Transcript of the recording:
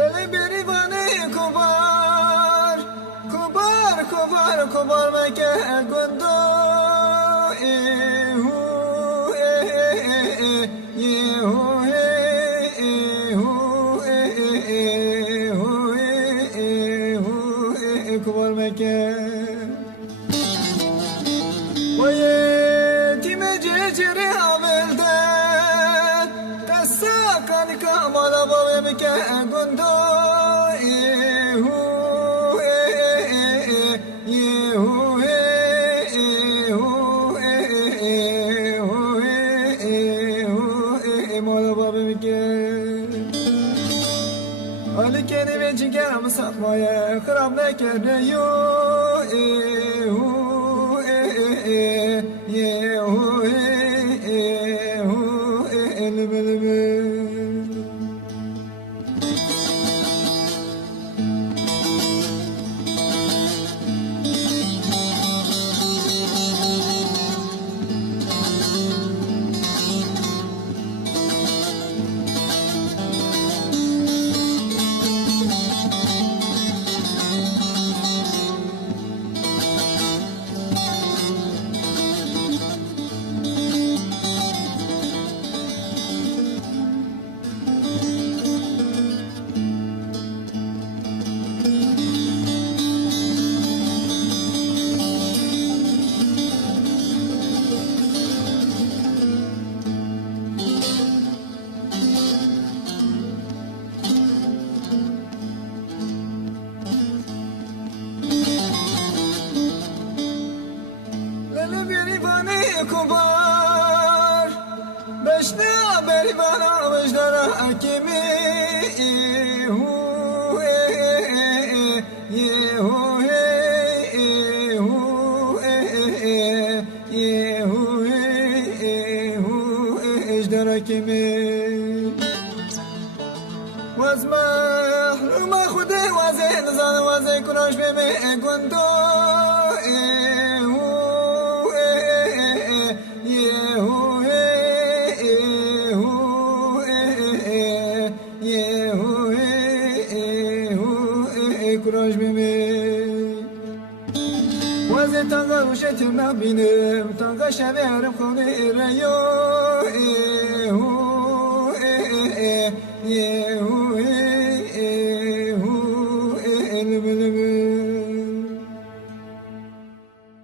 للی بریوانه کبار کبار کبار کبار مکه گندو ایهو ایهو کبار مکه ويتم جيجري عملته كساكن كمال بابك قندو يهو يهو مال بابك على كلمة جيجام صفايا خراب نكره يو کبار بشنه بری بنا بشنه حکیمی ایهو ایهو ایهو اجدر حکیمی واز محروم خوده وازه نزان وازه کناش بیمه گندو کراش بمی وزه تنگا وشت نبینم تنگا شبه هرم خونه ریو